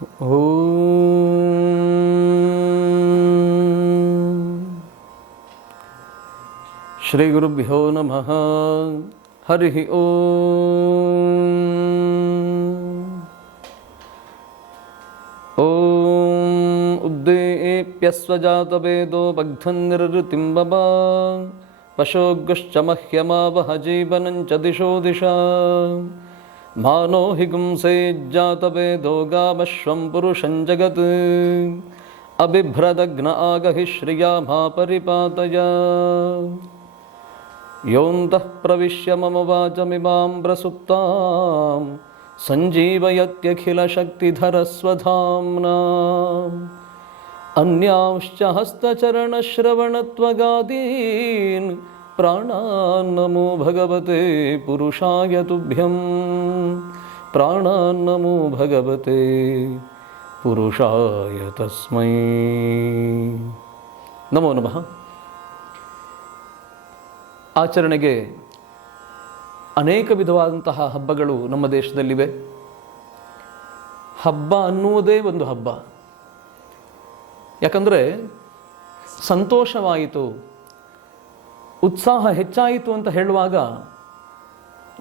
ಶ್ರೀ ಗುರುಭ್ಯೋ ನಮಃ. ಹರಿ ಓಂ ಉದ್ದೇಪ್ಯಸ್ವಜಾತವೇದೋ ಬಗ್ಧನ್ನಿರೃತಿಂ ಬಭ ಪಶೋಗ್ಶ್ಚ ಮಹ್ಯಮಾವಹ ಜೀವನಂಚ ದಿಶೋ ದಿಶಾ ಮಾನೋ ಹಿಗುಂಸೇಜ್ಜಾತವೇದೋ ಗಾಮಶ್ವಂ ಪುರುಷಂ ಜಗತ್ ಅಬಿಭ್ರದಗ್ನ ಆಗಹಿ ಶ್ರಿಯಾ ಮಾ ಪರಿಪಾತಯ. ಯೋಂತಃ ಪ್ರವಿಶ್ಯ ಮಮ ವಾಚಮಿಮಾಂ ಪ್ರಸುಪ್ತಾಂ ಸಂಜೀವಯತ್ಯಖಿಲಶಕ್ತಿಧರಸ್ವಧಾಮ್ನಾ ಅನ್ಯಾಂಶ್ಚ ಹಸ್ತಚರಣಶ್ರವಣತ್ವಗಾದೀನ್ ಪ್ರಾಣಾನ್ನಮೋ ಭಗವತೆ ಪುರುಷಾಯ ತುಭ್ಯಂ. ಪ್ರಾಣಾನ್ನಮೋ ಭಗವತೆ ಪುರುಷಾಯ ತಸ್ಮೈ ನಮೋ ನಮಃ. ಆಚರಣೆಗೆ ಅನೇಕ ವಿಧವಾದಂತಹ ಹಬ್ಬಗಳು ನಮ್ಮ ದೇಶದಲ್ಲಿವೆ. ಹಬ್ಬ ಅನ್ನುವುದೇ ಒಂದು ಹಬ್ಬ. ಯಾಕಂದರೆ ಸಂತೋಷವಾಯಿತು, ಉತ್ಸಾಹ ಹೆಚ್ಚಾಯಿತು ಅಂತ ಹೇಳುವಾಗ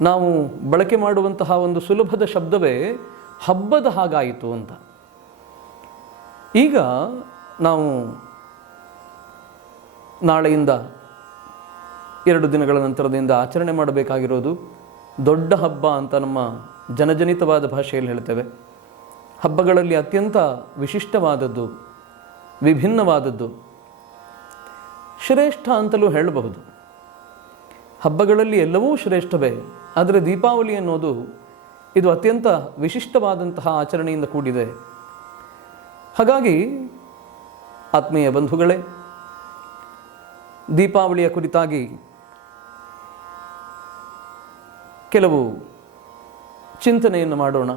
ನಾವು ಬಳಕೆ ಮಾಡುವಂತಹ ಒಂದು ಸುಲಭದ ಶಬ್ದವೇ ಹಬ್ಬದ ಹಾಗಾಯಿತು ಅಂತ. ಈಗ ನಾವು ನಾಳೆಯಿಂದ 2 ದಿನಗಳ ನಂತರದಿಂದ ಆಚರಣೆ ಮಾಡಬೇಕಾಗಿರೋದು ದೊಡ್ಡ ಹಬ್ಬ ಅಂತ ನಮ್ಮ ಜನಜನಿತವಾದ ಭಾಷೆಯಲ್ಲಿ ಹೇಳ್ತೇವೆ. ಹಬ್ಬಗಳಲ್ಲಿ ಅತ್ಯಂತ ವಿಶಿಷ್ಟವಾದದ್ದು, ವಿಭಿನ್ನವಾದದ್ದು, ಶ್ರೇಷ್ಠ ಅಂತಲೂ ಹೇಳಬಹುದು. ಹಬ್ಬಗಳಲ್ಲಿ ಎಲ್ಲವೂ ಶ್ರೇಷ್ಠವೇ, ಆದರೆ ದೀಪಾವಳಿ ಅನ್ನೋದು ಇದು ಅತ್ಯಂತ ವಿಶಿಷ್ಟವಾದಂತಹ ಆಚರಣೆಯಿಂದ ಕೂಡಿದೆ. ಹಾಗಾಗಿ ಆತ್ಮೀಯ ಬಂಧುಗಳೇ, ದೀಪಾವಳಿಯ ಕುರಿತಾಗಿ ಕೆಲವು ಚಿಂತನೆಯನ್ನು ಮಾಡೋಣ.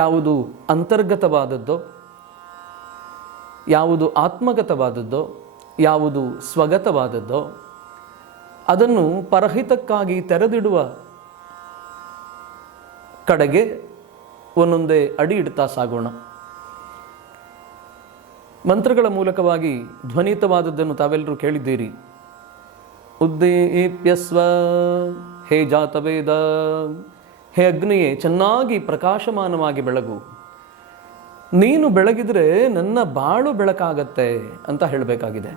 ಯಾವುದು ಅಂತರ್ಗತವಾದದ್ದೋ, ಯಾವುದು ಆತ್ಮಗತವಾದದ್ದೋ, ಯಾವುದು ಸ್ವಗತವಾದದ್ದೋ ಅದನ್ನು ಪರಹಿತಕ್ಕಾಗಿ ತೆರೆದಿಡುವ ಕಡೆಗೆ ಒಂದೊಂದೇ ಅಡಿ ಇಡ್ತಾ ಸಾಗೋಣ. ಮಂತ್ರಗಳ ಮೂಲಕವಾಗಿ ಧ್ವನಿತವಾದದ್ದನ್ನು ತಾವೆಲ್ಲರೂ ಕೇಳಿದ್ದೀರಿ. ಉದ್ದೀಪ್ಯಸ್ವ, ಹೇ ಜಾತವೇದ, ಹೇ ಅಗ್ನಿಯೇ ಚೆನ್ನಾಗಿ ಪ್ರಕಾಶಮಾನವಾಗಿ ಬೆಳಗು. ನೀನು ಬೆಳಗಿದ್ರೆ ನನ್ನ ಬಾಳು ಬೆಳಕಾಗತ್ತೆ ಅಂತ ಹೇಳಬೇಕಾಗಿದೆ.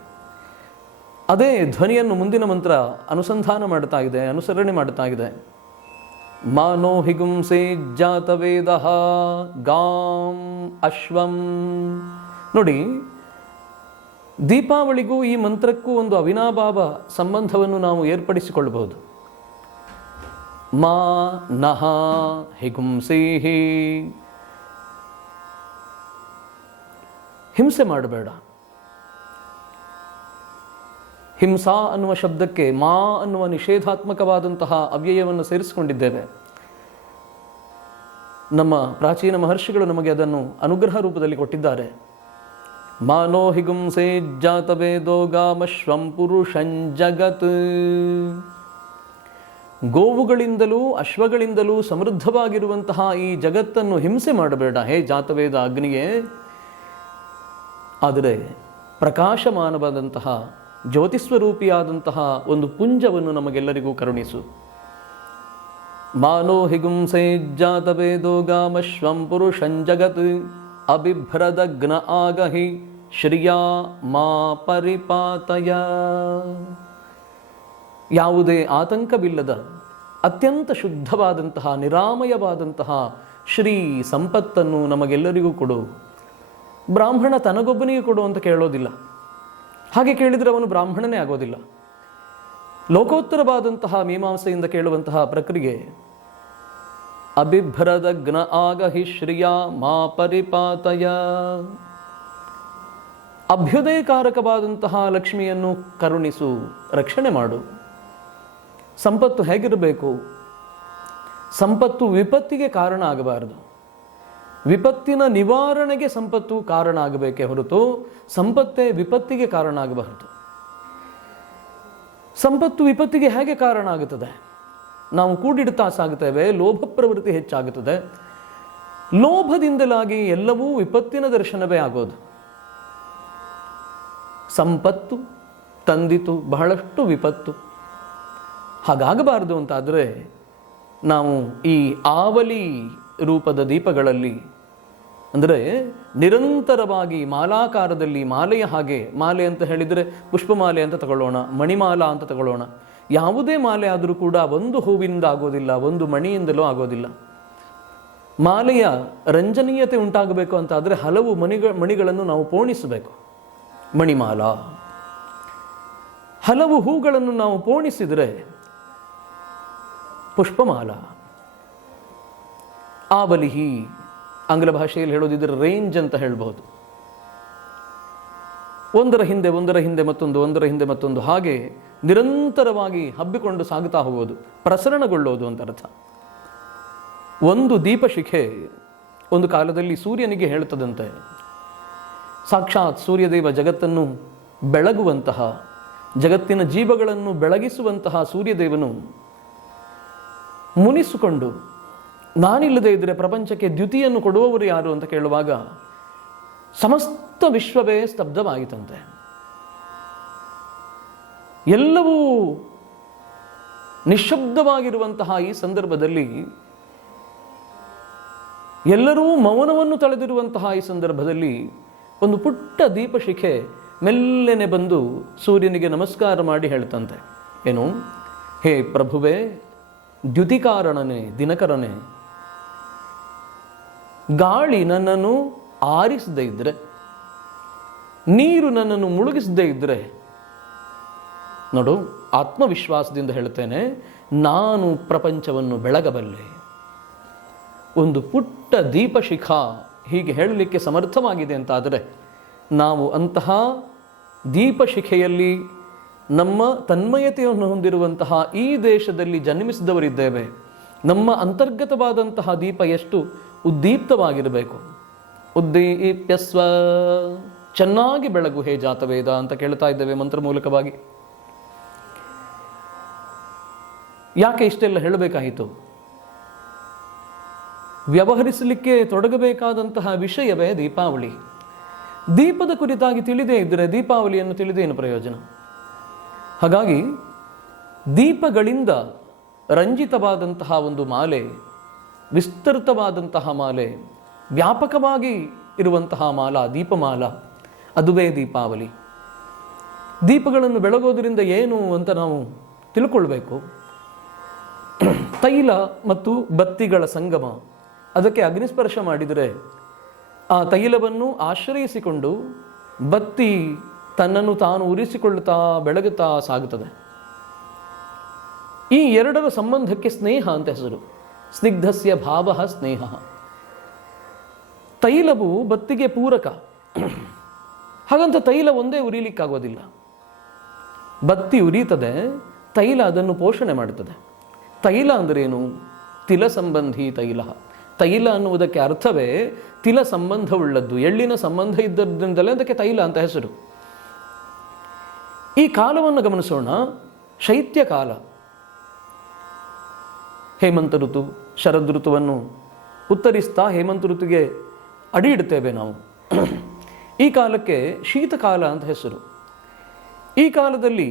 ಅದೇ ಧ್ವನಿಯನ್ನು ಮುಂದಿನ ಮಂತ್ರ ಅನುಸಂಧಾನ ಮಾಡ್ತಾ ಇದೆ, ಅನುಸರಣೆ ಮಾಡ್ತಾ ಇದೆ. ಮಾನೋ ಹಿಗುಂಸೇ ಜಾತವೇದ ಗಾಂ ಅಶ್ವಂ. ನೋಡಿ, ದೀಪಾವಳಿಗೂ ಈ ಮಂತ್ರಕ್ಕೂ ಒಂದು ಅವಿನಾಭಾವ ಸಂಬಂಧವನ್ನು ನಾವು ಏರ್ಪಡಿಸಿಕೊಳ್ಳಬಹುದು. ಮಾ ನಹ ಹಿಗುಂಸೇಹಿ, ಹಿಂಸೆ ಮಾಡಬೇಡ. ಹಿಂಸಾ ಅನ್ನುವ ಶಬ್ದಕ್ಕೆ ಮಾ ಅನ್ನುವ ನಿಷೇಧಾತ್ಮಕವಾದಂತಹ ಅವ್ಯಯವನ್ನು ಸೇರಿಸಿಕೊಂಡಿದ್ದೇವೆ. ನಮ್ಮ ಪ್ರಾಚೀನ ಮಹರ್ಷಿಗಳು ನಮಗೆ ಅದನ್ನು ಅನುಗ್ರಹ ರೂಪದಲ್ಲಿ ಕೊಟ್ಟಿದ್ದಾರೆ. ಮಾನೋ ಹಿಗುಂಸೇ ಜಾತವೇದೋ ಗಾಮಶ್ವಂ ಪುರುಷಂ ಜಗತ್. ಗೋವುಗಳಿಂದಲೂ ಅಶ್ವಗಳಿಂದಲೂ ಸಮೃದ್ಧವಾಗಿರುವಂತಹ ಈ ಜಗತ್ತನ್ನು ಹಿಂಸೆ ಮಾಡಬೇಡ ಹೇ ಜಾತವೇದ ಅಗ್ನಿಯೇ. ಆದರೆ ಪ್ರಕಾಶಮಾನವಾದಂತಹ ಜ್ಯೋತಿಸ್ವರೂಪಿಯಾದಂತಹ ಒಂದು ಪುಂಜವನ್ನು ನಮಗೆಲ್ಲರಿಗೂ ಕರುಣಿಸು. ಮಾನೋ ಹಿಗುಂಸೇ ಜಾತವೇದೋ ಗಾಮಶ್ವಂ ಪುರುಷಂ ಜಗತ್ ಅಬಿಭ್ರದಗ್ನ ಆಗಹಿ ಶ್ರಿಯಾ ಮಾ ಪರಿಪಾತಯ. ಯಾವುದೇ ಆತಂಕವಿಲ್ಲದ ಅತ್ಯಂತ ಶುದ್ಧವಾದಂತಹ ನಿರಾಮಯವಾದಂತಹ ಶ್ರೀ ಸಂಪತ್ತನ್ನು ನಮಗೆಲ್ಲರಿಗೂ ಕೊಡು. ಬ್ರಾಹ್ಮಣ ತನಗೊಬ್ಬನಿಗೆ ಕೊಡು ಅಂತ ಕೇಳೋದಿಲ್ಲ. ಹಾಗೆ ಕೇಳಿದರೆ ಅವನು ಬ್ರಾಹ್ಮಣನೇ ಆಗೋದಿಲ್ಲ. ಲೋಕೋತ್ತರವಾದಂತಹ ಮೀಮಾಂಸೆಯಿಂದ ಕೇಳುವಂತಹ ಪ್ರಕ್ರಿಯೆ ಅಬಿಭ್ರದಗ್ನ ಆಗಹಿ ಶ್ರಿಯಾ ಮಾ ಪರಿಪಾತಯ. ಅಭ್ಯುದಯಕಾರಕವಾದಂತಹ ಲಕ್ಷ್ಮಿಯನ್ನು ಕರುಣಿಸು, ರಕ್ಷಣೆ ಮಾಡು. ಸಂಪತ್ತು ಹೇಗಿರಬೇಕು? ಸಂಪತ್ತು ವಿಪತ್ತಿಗೆ ಕಾರಣ ಆಗಬಾರದು. ವಿಪತ್ತಿನ ನಿವಾರಣೆಗೆ ಸಂಪತ್ತು ಕಾರಣ ಆಗಬೇಕೇ ಹೊರತು ಸಂಪತ್ತೇ ವಿಪತ್ತಿಗೆ ಕಾರಣ ಆಗಬಾರದು. ಸಂಪತ್ತು ವಿಪತ್ತಿಗೆ ಹೇಗೆ ಕಾರಣ ಆಗುತ್ತದೆ? ನಾವು ಕೂಡಿಡ್ತಾ ಸಾಗುತ್ತೇವೆ, ಲೋಭ ಪ್ರವೃತ್ತಿ ಹೆಚ್ಚಾಗುತ್ತದೆ. ಲೋಭದಿಂದಲಾಗಿ ಎಲ್ಲವೂ ವಿಪತ್ತಿನ ದರ್ಶನವೇ ಆಗೋದು. ಸಂಪತ್ತು ತಂದಿತು ಬಹಳಷ್ಟು ವಿಪತ್ತು. ಹಾಗಾಗಬಾರದು ಅಂತಾದರೆ ನಾವು ಈ ಆವಲಿ ರೂಪದ ದೀಪಗಳಲ್ಲಿ, ಅಂದರೆ ನಿರಂತರವಾಗಿ ಮಾಲಾಕಾರದಲ್ಲಿ, ಮಾಲೆಯ ಹಾಗೆ, ಮಾಲೆ ಅಂತ ಹೇಳಿದರೆ ಪುಷ್ಪಮಾಲೆ ಅಂತ ತಗೊಳ್ಳೋಣ, ಮಣಿಮಾಲಾ ಅಂತ ತಗೊಳ್ಳೋಣ. ಯಾವುದೇ ಮಾಲೆ ಆದರೂ ಕೂಡ ಒಂದು ಹೂವಿನಿಂದ ಆಗೋದಿಲ್ಲ, ಒಂದು ಮಣಿಯಿಂದಲೂ ಆಗೋದಿಲ್ಲ. ಮಾಲೆಯ ರಂಜನೀಯತೆ ಉಂಟಾಗಬೇಕು ಅಂತಾದರೆ ಹಲವು ಮಣಿಗಳನ್ನು ನಾವು ಪೋಣಿಸಬೇಕು. ಮಣಿಮಾಲಾ, ಹಲವು ಹೂಗಳನ್ನು ನಾವು ಪೋಣಿಸಿದರೆ ಪುಷ್ಪಮಾಲಾ. ಆವಲಿಹಿ, ಆಂಗ್ಲ ಭಾಷೆಯಲ್ಲಿ ಹೇಳೋದಿದ್ರೆ ರೇಂಜ್ ಅಂತ ಹೇಳ್ಬಹುದು. ಒಂದರ ಹಿಂದೆ ಮತ್ತೊಂದು, ಒಂದರ ಹಿಂದೆ ಮತ್ತೊಂದು, ಹಾಗೆ ನಿರಂತರವಾಗಿ ಹಬ್ಬಿಕೊಂಡು ಸಾಗುತ್ತಾ ಹೋಗೋದು, ಪ್ರಸರಣಗೊಳ್ಳೋದು ಅಂತ ಅರ್ಥ. ಒಂದು ದೀಪಶಿಖೆ ಒಂದು ಕಾಲದಲ್ಲಿ ಸೂರ್ಯನಿಗೆ ಹೇಳುತ್ತದಂತೆ, ಸಾಕ್ಷಾತ್ ಸೂರ್ಯದೇವ ಜಗತ್ತನ್ನು ಬೆಳಗುವಂತಹ, ಜಗತ್ತಿನ ಜೀವಗಳನ್ನು ಬೆಳಗಿಸುವಂತಹ ಸೂರ್ಯದೇವನು ಮುನಿಸಿಕೊಂಡು, ನಾನಿಲ್ಲದೆ ಇದ್ದರೆ ಪ್ರಪಂಚಕ್ಕೆ ದ್ಯುತಿಯನ್ನು ಕೊಡುವವರು ಯಾರು ಅಂತ ಕೇಳುವಾಗ ಸಮಸ್ತ ವಿಶ್ವವೇ ಸ್ತಬ್ಧವಾಯಿತಂತೆ. ಎಲ್ಲವೂ ನಿಶ್ಶಬ್ದವಾಗಿರುವಂತಹ ಈ ಸಂದರ್ಭದಲ್ಲಿ, ಎಲ್ಲರೂ ಮೌನವನ್ನು ತಳೆದಿರುವಂತಹ ಈ ಸಂದರ್ಭದಲ್ಲಿ ಒಂದು ಪುಟ್ಟ ದೀಪಶಿಖೆ ಮೆಲ್ಲನೆ ಬಂದು ಸೂರ್ಯನಿಗೆ ನಮಸ್ಕಾರ ಮಾಡಿ ಹೇಳ್ತಂತೆ, ಏನು, ಹೇ ಪ್ರಭುವೇ, ದ್ಯುತಿಕಾರಣನೇ, ದಿನಕರನೇ, ಗಾಳಿ ನನ್ನನ್ನು ಆರಿಸದೇ ಇದ್ರೆ, ನೀರು ನನ್ನನ್ನು ಮುಳುಗಿಸದೇ ಇದ್ರೆ, ನೋಡು, ಆತ್ಮವಿಶ್ವಾಸದಿಂದ ಹೇಳ್ತೇನೆ, ನಾನು ಪ್ರಪಂಚವನ್ನು ಬೆಳಗಬಲ್ಲೆ. ಒಂದು ಪುಟ್ಟ ದೀಪಶಿಖ ಹೀಗೆ ಹೇಳಲಿಕ್ಕೆ ಸಮರ್ಥವಾಗಿದೆ ಅಂತಾದರೆ ನಾವು ಅಂತಹ ದೀಪಶಿಖೆಯಲ್ಲಿ ನಮ್ಮ ತನ್ಮಯತೆಯನ್ನು ಹೊಂದಿರುವಂತಹ ಈ ದೇಶದಲ್ಲಿ ಜನ್ಮಿಸಿದವರಿದ್ದೇವೆ. ನಮ್ಮ ಅಂತರ್ಗತವಾದಂತಹ ದೀಪ ಎಷ್ಟು ಉದ್ದೀಪ್ತವಾಗಿರಬೇಕು. ಉದ್ದೀಪ್ಯಸ್ವ, ಚೆನ್ನಾಗಿ ಬೆಳಗು ಹೇ ಜಾತವೇದ ಅಂತ ಕೇಳ್ತಾ ಇದ್ದೇವೆ ಮಂತ್ರ ಮೂಲಕವಾಗಿ. ಯಾಕೆ ಇಷ್ಟೆಲ್ಲ ಹೇಳಬೇಕಾಯಿತು? ವ್ಯವಹರಿಸಲಿಕ್ಕೆ ತೊಡಗಬೇಕಾದಂತಹ ವಿಷಯವೇ ದೀಪಾವಳಿ. ದೀಪದ ಕುರಿತಾಗಿ ತಿಳಿದೇ ಇದ್ದರೆ ದೀಪಾವಳಿಯನ್ನು ತಿಳಿದೇನು ಪ್ರಯೋಜನ? ಹಾಗಾಗಿ ದೀಪಗಳಿಂದ ರಂಜಿತವಾದಂತಹ ಒಂದು ಮಾಲೆ, ವಿಸ್ತೃತವಾದಂತಹ ಮಾಲೆ, ವ್ಯಾಪಕವಾಗಿ ಇರುವಂತಹ ಮಾಲಾ, ದೀಪಮಾಲಾ, ಅದುವೇ ದೀಪಾವಳಿ. ದೀಪಗಳನ್ನು ಬೆಳಗೋದ್ರಿಂದ ಏನು ಅಂತ ನಾವು ತಿಳ್ಕೊಳ್ಬೇಕು. ತೈಲ ಮತ್ತು ಬತ್ತಿಗಳ ಸಂಗಮ, ಅದಕ್ಕೆ ಅಗ್ನಿಸ್ಪರ್ಶ ಮಾಡಿದರೆ ಆ ತೈಲವನ್ನು ಆಶ್ರಯಿಸಿಕೊಂಡು ಬತ್ತಿ ತನ್ನನ್ನು ತಾನು ಉರಿಸಿಕೊಳ್ಳುತ್ತಾ ಬೆಳಗುತ್ತಾ ಸಾಗುತ್ತದೆ. ಈ ಎರಡರ ಸಂಬಂಧಕ್ಕೆ ಸ್ನೇಹ ಅಂತ ಹೆಸರು. ಸ್ನಿಗ್ಧಸ್ಯ ಭಾವ ಸ್ನೇಹ. ತೈಲವು ಬತ್ತಿಗೆ ಪೂರಕ. ಹಾಗಂತ ತೈಲ ಒಂದೇ ಉರಿಲಿಕ್ಕಾಗೋದಿಲ್ಲ. ಬತ್ತಿ ಉರಿಯುತ್ತದೆ, ತೈಲ ಅದನ್ನು ಪೋಷಣೆ ಮಾಡುತ್ತದೆ. ತೈಲ ಅಂದ್ರೇನು? ತಿಲ ಸಂಬಂಧಿ ತೈಲ. ತೈಲ ಅನ್ನುವುದಕ್ಕೆ ಅರ್ಥವೇ ತಿಲ ಸಂಬಂಧವುಳ್ಳದ್ದು, ಎಳ್ಳಿನ ಸಂಬಂಧ ಇದ್ದರಿಂದಲೇ ಅದಕ್ಕೆ ತೈಲ ಅಂತ ಹೆಸರು. ಈ ಕಾಲವನ್ನು ಗಮನಿಸೋಣ. ಶೈತ್ಯ ಕಾಲ, ಹೇಮಂತ ಋತು, ಶರದ್ ಋತುವನ್ನು ಉತ್ತರಿಸ್ತಾ ಹೇಮಂತ ಋತುಗೆ ಅಡಿ ಇಡ್ತೇವೆ ನಾವು. ಈ ಕಾಲಕ್ಕೆ ಶೀತಕಾಲ ಅಂತ ಹೆಸರು. ಈ ಕಾಲದಲ್ಲಿ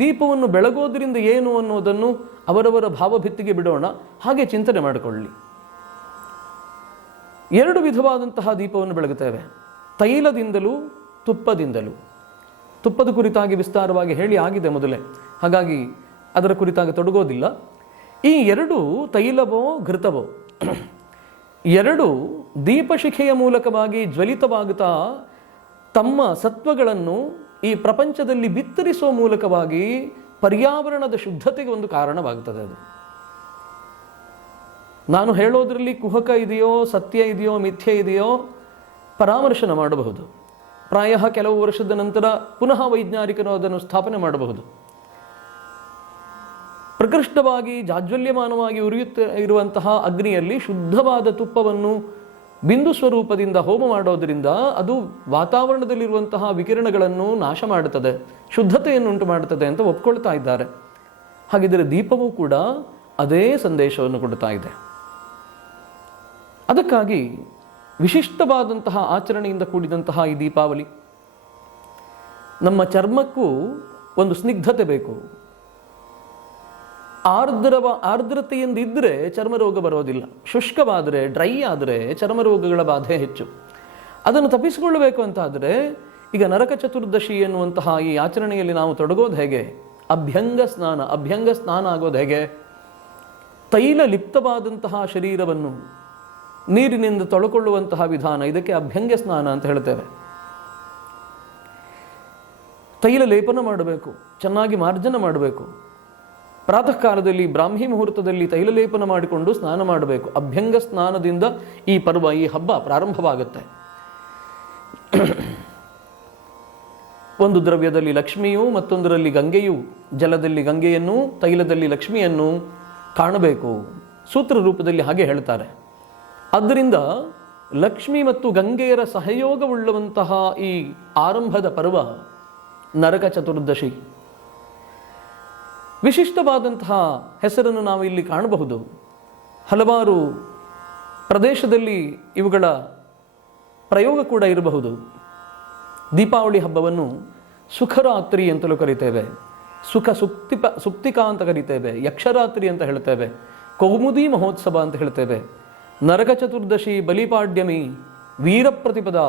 ದೀಪವನ್ನು ಬೆಳಗೋದ್ರಿಂದ ಏನು ಅನ್ನೋದನ್ನು ಅವರವರ ಭಾವಭಿತ್ತಿಗೆ ಬಿಡೋಣ, ಹಾಗೆ ಚಿಂತನೆ ಮಾಡಿಕೊಳ್ಳಿ. ಎರಡು ವಿಧವಾದಂತಹ ದೀಪವನ್ನು ಬೆಳಗುತ್ತೇವೆ, ತೈಲದಿಂದಲೂ ತುಪ್ಪದಿಂದಲೂ. ತುಪ್ಪದ ಕುರಿತಾಗಿ ವಿಸ್ತಾರವಾಗಿ ಹೇಳಿ ಆಗಿದೆ ಮೊದಲೇ, ಹಾಗಾಗಿ ಅದರ ಕುರಿತಾಗಿ ತೊಡಗೋದಿಲ್ಲ. ಈ ಎರಡು, ತೈಲವೋ ಘೃತವೋ, ಎರಡು ದೀಪಶಿಖೆಯ ಮೂಲಕವಾಗಿ ಜ್ವಲಿತವಾಗುತ್ತಾ ತಮ್ಮ ಸತ್ವಗಳನ್ನು ಈ ಪ್ರಪಂಚದಲ್ಲಿ ಬಿತ್ತರಿಸುವ ಮೂಲಕವಾಗಿ ಪರ್ಯಾವರಣದ ಶುದ್ಧತೆಗೆ ಒಂದು ಕಾರಣವಾಗುತ್ತದೆ. ಅದು ನಾನು ಹೇಳೋದ್ರಲ್ಲಿ ಕುಹಕ ಇದೆಯೋ, ಸತ್ಯ ಇದೆಯೋ, ಮಿಥ್ಯೆ ಇದೆಯೋ ಪರಾಮರ್ಶನ ಮಾಡಬಹುದು. ಪ್ರಾಯ ಕೆಲವು ವರ್ಷದ ನಂತರ ಪುನಃ ವೈಜ್ಞಾನಿಕರು ಅದನ್ನು ಸ್ಥಾಪನೆ ಮಾಡಬಹುದು. ಪ್ರಕೃಷ್ಟವಾಗಿ ಜಾಜ್ವಲ್ಯಮಾನವಾಗಿ ಇರುವಂತಹ ಅಗ್ನಿಯಲ್ಲಿ ಶುದ್ಧವಾದ ತುಪ್ಪವನ್ನು ಬಿಂದು ಸ್ವರೂಪದಿಂದ ಹೋಮ ಮಾಡೋದರಿಂದ ಅದು ವಾತಾವರಣದಲ್ಲಿರುವಂತಹ ವಿಕಿರಣಗಳನ್ನು ನಾಶ ಮಾಡುತ್ತದೆ, ಶುದ್ಧತೆಯನ್ನು ಉಂಟು ಮಾಡುತ್ತದೆ ಅಂತ ಒಪ್ಕೊಳ್ತಾ ಇದ್ದಾರೆ. ಹಾಗಿದ್ದರೆ ದೀಪವೂ ಕೂಡ ಅದೇ ಸಂದೇಶವನ್ನು ಕೊಡ್ತಾ ಇದೆ. ಅದಕ್ಕಾಗಿ ವಿಶಿಷ್ಟವಾದಂತಹ ಆಚರಣೆಯಿಂದ ಕೂಡಿದಂತಹ ಈ ದೀಪಾವಳಿ. ನಮ್ಮ ಚರ್ಮಕ್ಕೂ ಒಂದು ಸ್ನಿಗ್ಧತೆ ಬೇಕು. ಆರ್ದ್ರತೆಯಿಂದಿದ್ದರೆ ಚರ್ಮರೋಗ ಬರೋದಿಲ್ಲ. ಶುಷ್ಕವಾದರೆ, ಡ್ರೈ ಆದರೆ ಚರ್ಮರೋಗಗಳ ಬಾಧೆ ಹೆಚ್ಚು. ಅದನ್ನು ತಪ್ಪಿಸಿಕೊಳ್ಳಬೇಕು ಅಂತಾದರೆ ಈಗ ನರಕ ಚತುರ್ದಶಿ ಎನ್ನುವಂತಹ ಈ ಆಚರಣೆಯಲ್ಲಿ ನಾವು ತೊಡಗೋದು ಹೇಗೆ? ಅಭ್ಯಂಗ ಸ್ನಾನ ಆಗೋದು ಹೇಗೆ? ತೈಲ ಲಿಪ್ತವಾದಂತಹ ಶರೀರವನ್ನು ನೀರಿನಿಂದ ತೊಳಕೊಳ್ಳುವಂತಹ ವಿಧಾನ, ಇದಕ್ಕೆ ಅಭ್ಯಂಗ ಸ್ನಾನ ಅಂತ ಹೇಳ್ತೇವೆ. ತೈಲ ಲೇಪನ ಮಾಡಬೇಕು, ಚೆನ್ನಾಗಿ ಮಾರ್ಜನ ಮಾಡಬೇಕು. ಪ್ರಾತಃ ಕಾಲದಲ್ಲಿ ಬ್ರಾಹ್ಮಿ ಮುಹೂರ್ತದಲ್ಲಿ ತೈಲ ಲೇಪನ ಮಾಡಿಕೊಂಡು ಸ್ನಾನ ಮಾಡಬೇಕು. ಅಭ್ಯಂಗ ಸ್ನಾನದಿಂದ ಈ ಪರ್ವ, ಈ ಹಬ್ಬ ಪ್ರಾರಂಭವಾಗುತ್ತೆ. ಒಂದು ದ್ರವ್ಯದಲ್ಲಿ ಲಕ್ಷ್ಮಿಯೂ ಮತ್ತೊಂದರಲ್ಲಿ ಗಂಗೆಯೂ, ಜಲದಲ್ಲಿ ಗಂಗೆಯನ್ನು ತೈಲದಲ್ಲಿ ಲಕ್ಷ್ಮಿಯನ್ನು ಕಾಣಬೇಕು. ಸೂತ್ರ ರೂಪದಲ್ಲಿ ಹಾಗೆ ಹೇಳ್ತಾರೆ. ಆದ್ದರಿಂದ ಲಕ್ಷ್ಮಿ ಮತ್ತು ಗಂಗೆಯರ ಸಹಯೋಗವುಳ್ಳುವಂತಹ ಈ ಆರಂಭದ ಪರ್ವ ನರಕ ಚತುರ್ದಶಿ. ವಿಶಿಷ್ಟವಾದಂತಹ ಹೆಸರನ್ನು ನಾವು ಇಲ್ಲಿ ಕಾಣಬಹುದು. ಹಲವಾರು ಪ್ರದೇಶದಲ್ಲಿ ಇವುಗಳ ಪ್ರಯೋಗ ಕೂಡ ಇರಬಹುದು. ದೀಪಾವಳಿ ಹಬ್ಬವನ್ನು ಸುಖರಾತ್ರಿ ಅಂತಲೂ ಕರಿತೇವೆ, ಸುಪ್ತಿಕಾ ಅಂತ ಕರಿತೇವೆ, ಯಕ್ಷರಾತ್ರಿ ಅಂತ ಹೇಳ್ತೇವೆ, ಕೌಮುದಿ ಮಹೋತ್ಸವ ಅಂತ ಹೇಳ್ತೇವೆ, ನರಕ ಚತುರ್ದಶಿ, ಬಲಿಪಾಡ್ಯಮಿ, ವೀರಪ್ರತಿಪದ,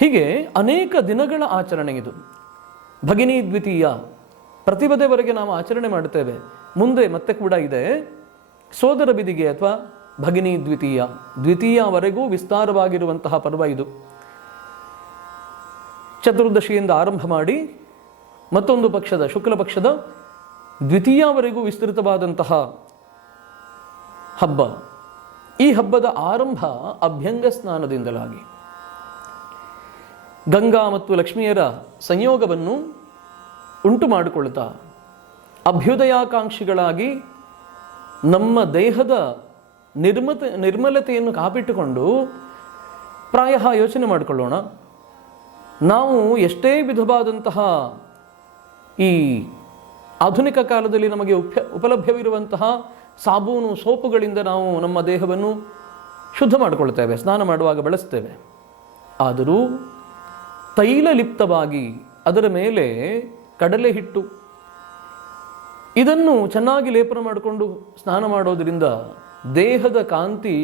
ಹೀಗೆ ಅನೇಕ ದಿನಗಳ ಆಚರಣೆ ಇದು. ಭಗಿನಿ ದ್ವಿತೀಯ, ಪ್ರತಿಪದೆವರೆಗೆ ನಾವು ಆಚರಣೆ ಮಾಡುತ್ತೇವೆ. ಮುಂದೆ ಮತ್ತೆ ಕೂಡ ಇದೆ ಸೋದರ ಬಿದಿಗೆ ಅಥವಾ ಭಗಿನಿ ದ್ವಿತೀಯವರೆಗೂ ವಿಸ್ತಾರವಾಗಿರುವಂತಹ ಪರ್ವ ಇದು. ಚತುರ್ದಶಿಯಿಂದ ಆರಂಭ ಮಾಡಿ ಮತ್ತೊಂದು ಪಕ್ಷದ ಶುಕ್ಲ ಪಕ್ಷದ ದ್ವಿತೀಯವರೆಗೂ ವಿಸ್ತೃತವಾದಂತಹ ಹಬ್ಬ. ಈ ಹಬ್ಬದ ಆರಂಭ ಅಭ್ಯಂಗ ಸ್ನಾನದಿಂದಲಾಗಿ ಗಂಗಾ ಮತ್ತು ಲಕ್ಷ್ಮಿಯರ ಸಂಯೋಗವನ್ನು ಉಂಟು ಮಾಡಿಕೊಳ್ತಾ ಅಭ್ಯುದಯಾಕಾಂಕ್ಷಿಗಳಾಗಿ ನಮ್ಮ ದೇಹದ ನಿರ್ಮಲತೆಯನ್ನು ಕಾಪಿಟ್ಟುಕೊಂಡು ಪ್ರಾಯ ಯೋಚನೆ ಮಾಡಿಕೊಳ್ಳೋಣ. ನಾವು ಎಷ್ಟೇ ವಿಧವಾದಂತಹ ಈ ಆಧುನಿಕ ಕಾಲದಲ್ಲಿ ನಮಗೆ ಉಪಲಭ್ಯವಿರುವಂತಹ ಸಾಬೂನು ಸೋಪುಗಳಿಂದ ನಾವು ನಮ್ಮ ದೇಹವನ್ನು ಶುದ್ಧ ಮಾಡಿಕೊಳ್ತೇವೆ, ಸ್ನಾನ ಮಾಡುವಾಗ ಬಳಸ್ತೇವೆ. ಆದರೂ ತೈಲಲಿಪ್ತವಾಗಿ ಅದರ ಮೇಲೆ ಕಡಲೆ ಹಿಟ್ಟು ಇದನ್ನು ಚೆನ್ನಾಗಿ ಲೇಪನ ಮಾಡಿಕೊಂಡು ಸ್ನಾನ ಮಾಡೋದರಿಂದ ದೇಹದ ಕಾಂತಿ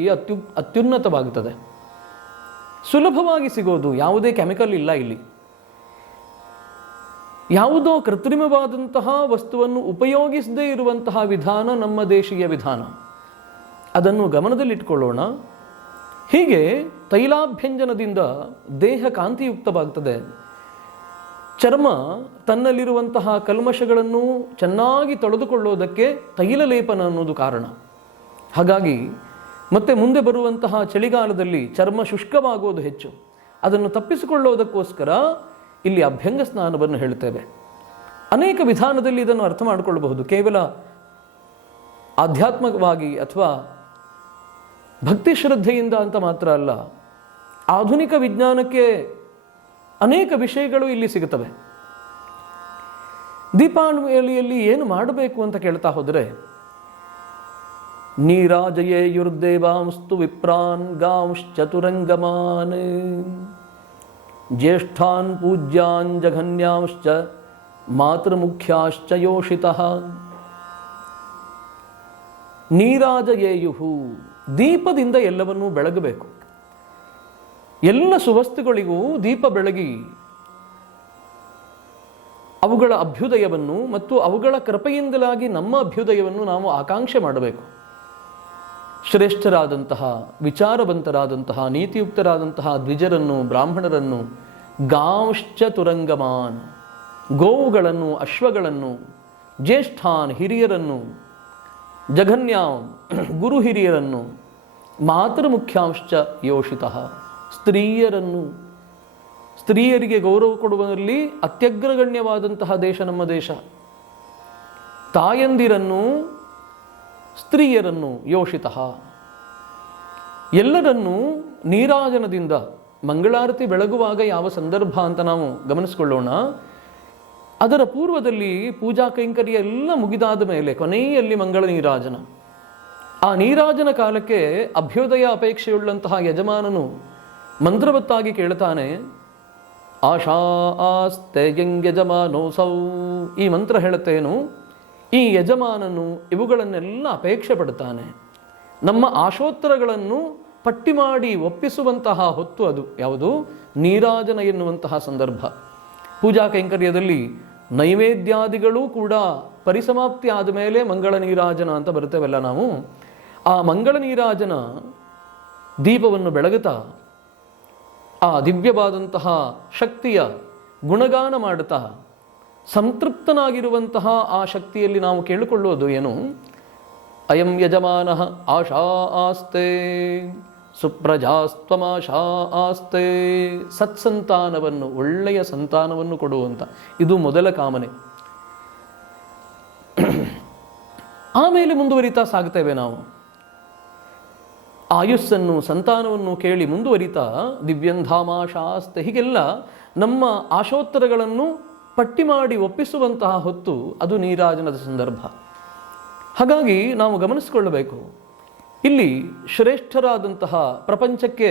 ಅತ್ಯುನ್ನತವಾಗುತ್ತದೆ. ಸುಲಭವಾಗಿ ಸಿಗೋದು, ಯಾವುದೇ ಕೆಮಿಕಲ್ ಇಲ್ಲ ಇಲ್ಲಿ. ಯಾವುದೋ ಕೃತ್ರಿಮವಾದಂತಹ ವಸ್ತುವನ್ನು ಉಪಯೋಗಿಸದೇ ಇರುವಂತಹ ವಿಧಾನ ನಮ್ಮ ದೇಶೀಯ ವಿಧಾನ. ಅದನ್ನು ಗಮನದಲ್ಲಿಟ್ಕೊಳ್ಳೋಣ. ಹೀಗೆ ತೈಲಾಭ್ಯಂಜನದಿಂದ ದೇಹ ಕಾಂತಿಯುಕ್ತವಾಗ್ತದೆ. ಚರ್ಮ ತನ್ನಲ್ಲಿರುವಂತಹ ಕಲ್ಮಶಗಳನ್ನು ಚೆನ್ನಾಗಿ ತೊಳೆದುಕೊಳ್ಳೋದಕ್ಕೆ ತೈಲ ಲೇಪನ ಅನ್ನೋದು ಕಾರಣ. ಹಾಗಾಗಿ ಮತ್ತೆ ಮುಂದೆ ಬರುವಂತಹ ಚಳಿಗಾಲದಲ್ಲಿ ಚರ್ಮ ಶುಷ್ಕವಾಗೋದು ಹೆಚ್ಚು. ಅದನ್ನು ತಪ್ಪಿಸಿಕೊಳ್ಳೋದಕ್ಕೋಸ್ಕರ ಇಲ್ಲಿ ಅಭ್ಯಂಗ ಸ್ನಾನವನ್ನು ಹೇಳ್ತೇವೆ. ಅನೇಕ ವಿಧಾನದಲ್ಲಿ ಇದನ್ನು ಅರ್ಥ ಮಾಡಿಕೊಳ್ಳಬಹುದು. ಕೇವಲ ಆಧ್ಯಾತ್ಮಿಕವಾಗಿ ಅಥವಾ ಭಕ್ತಿ ಶ್ರದ್ಧೆಯಿಂದ ಅಂತ ಮಾತ್ರ ಅಲ್ಲ, ಆಧುನಿಕ ವಿಜ್ಞಾನಕ್ಕೆ ಅನೇಕ ವಿಷಯಗಳು ಇಲ್ಲಿ ಸಿಗುತ್ತವೆ. ದೀಪಾವಳಿಯಲ್ಲಿ ಏನು ಮಾಡಬೇಕು ಅಂತ ಕೇಳ್ತಾ ಹೋದರೆ, ನೀರಾಜಯೇಯುರ್ದೇವಾಂಸ್ತು ವಿಪ್ರಾನ್ ಗಾಂಶ್ಚತುರಂಗಮಾನ್ ಜ್ಯೇಷ್ಠಾನ್ ಪೂಜ್ಯಾನ್ ಜಘನ್ಯಾಂಶ್ಚ ಮಾತೃಮುಖ್ಯಾಶ್ಚ ಯೋಷಿತಃ. ನೀರಾಜಯೇಯುಹು, ದೀಪದಿಂದ ಎಲ್ಲವನ್ನೂ ಬೆಳಗಬೇಕು. ಎಲ್ಲ ಸುವಸ್ತುಗಳಿಗೂ ದೀಪ ಬೆಳಗಿ ಅವುಗಳ ಅಭ್ಯುದಯವನ್ನು ಮತ್ತು ಅವುಗಳ ಕೃಪೆಯಿಂದಲಾಗಿ ನಮ್ಮ ಅಭ್ಯುದಯವನ್ನು ನಾವು ಆಕಾಂಕ್ಷೆ ಮಾಡಬೇಕು. ಶ್ರೇಷ್ಠರಾದಂತಹ, ವಿಚಾರವಂತರಾದಂತಹ, ನೀತಿಯುಕ್ತರಾದಂತಹ ದ್ವಿಜರನ್ನು, ಬ್ರಾಹ್ಮಣರನ್ನು, ಗಾಂಶ್ಚ ತುರಂಗಮಾನ್, ಗೋವುಗಳನ್ನು, ಅಶ್ವಗಳನ್ನು, ಜ್ಯೇಷ್ಠಾನ್, ಹಿರಿಯರನ್ನು, ಜಘನ್ಯಾಂ, ಗುರು ಹಿರಿಯರನ್ನು, ಮಾತೃಮುಖ್ಯಾಂಶ್ಚ ಯೋಷಿತಃ, ಸ್ತ್ರೀಯರನ್ನು, ಸ್ತ್ರೀಯರಿಗೆ ಗೌರವ ಕೊಡುವಲ್ಲಿ ಅತ್ಯಗ್ರಗಣ್ಯವಾದಂತಹ ದೇಶ ನಮ್ಮ ದೇಶ. ತಾಯಂದಿರನ್ನು, ಸ್ತ್ರೀಯರನ್ನು ಯೋಷಿತಃ, ಎಲ್ಲರನ್ನೂ ನೀರಾಜನದಿಂದ ಮಂಗಳಾರತಿ ಬೆಳಗುವಾಗ ಯಾವ ಸಂದರ್ಭ ಅಂತ ನಾವು ಗಮನಿಸಿಕೊಳ್ಳೋಣ. ಅದರ ಪೂರ್ವದಲ್ಲಿ ಪೂಜಾ ಕೈಂಕರ್ಯ ಎಲ್ಲ ಮುಗಿದಾದ ಮೇಲೆ ಕೊನೆಯಲ್ಲಿ ಮಂಗಳ ನೀರಾಜನ. ಆ ನೀರಾಜನ ಕಾಲಕ್ಕೆ ಅಭ್ಯುದಯ ಅಪೇಕ್ಷೆಯುಳ್ಳಂತಹ ಯಜಮಾನನು ಮಂತ್ರವತ್ತಾಗಿ ಕೇಳ್ತಾನೆ, ಆಶಾ ಆಸ್ತೆ ಯಜಮಾನೋಸೌ. ಈ ಮಂತ್ರ ಹೇಳುತ್ತೇನು, ಈ ಯಜಮಾನನು ಇವುಗಳನ್ನೆಲ್ಲ ಅಪೇಕ್ಷೆ ಪಡ್ತಾನೆ. ನಮ್ಮ ಆಶೋತ್ತರಗಳನ್ನು ಪಟ್ಟಿ ಮಾಡಿ ಒಪ್ಪಿಸುವಂತಹ ಹೊತ್ತು ಅದು ಯಾವುದು? ನೀರಾಜನ ಎನ್ನುವಂತಹ ಸಂದರ್ಭ. ಪೂಜಾ ಕೈಂಕರ್ಯದಲ್ಲಿ ನೈವೇದ್ಯಾದಿಗಳೂ ಕೂಡ ಪರಿಸಮಾಪ್ತಿ ಆದ ಮೇಲೆ ಮಂಗಳ ನೀರಾಜನ ಅಂತ ಬರ್ತೇವಲ್ಲ ನಾವು. ಆ ಮಂಗಳ ನೀರಾಜನ ದೀಪವನ್ನು ಬೆಳಗುತ್ತಾ ಆ ದಿವ್ಯವಾದಂತಹ ಶಕ್ತಿಯ ಗುಣಗಾನ ಮಾಡುತ್ತಾ ಸಂತೃಪ್ತನಾಗಿರುವಂತಹ ಆ ಶಕ್ತಿಯಲ್ಲಿ ನಾವು ಕೇಳಿಕೊಳ್ಳೋದು ಏನು? ಅಯಂ ಯಜಮಾನಃ ಆಶಾ ಆಸ್ತೆ ಸುಪ್ರಜಾಸ್ತ್ವಮಾಶಾ ಆಸ್ತೆ. ಸತ್ಸಂತಾನವನ್ನು, ಒಳ್ಳೆಯ ಸಂತಾನವನ್ನು ಕೊಡುವಂತ ಇದು ಮೊದಲ ಕಾಮನೆ. ಆಮೇಲೆ ಮುಂದುವರಿತಾ ಸಾಗ್ತೇವೆ ನಾವು. ಆಯುಸ್ಸನ್ನು, ಸಂತಾನವನ್ನು ಕೇಳಿ ಮುಂದುವರಿತಾ ದಿವ್ಯಂಧಾಮಾಶಾಸ್ತೆ, ಹೀಗೆಲ್ಲ ನಮ್ಮ ಆಶೋತ್ತರಗಳನ್ನು ಪಟ್ಟಿ ಮಾಡಿ ಒಪ್ಪಿಸುವಂತಹ ಹೊತ್ತು ಅದು ನೀರಾಜನದ ಸಂದರ್ಭ. ಹಾಗಾಗಿ ನಾವು ಗಮನಿಸಿಕೊಳ್ಳಬೇಕು, ಇಲ್ಲಿ ಶ್ರೇಷ್ಠರಾದಂತಹ ಪ್ರಪಂಚಕ್ಕೆ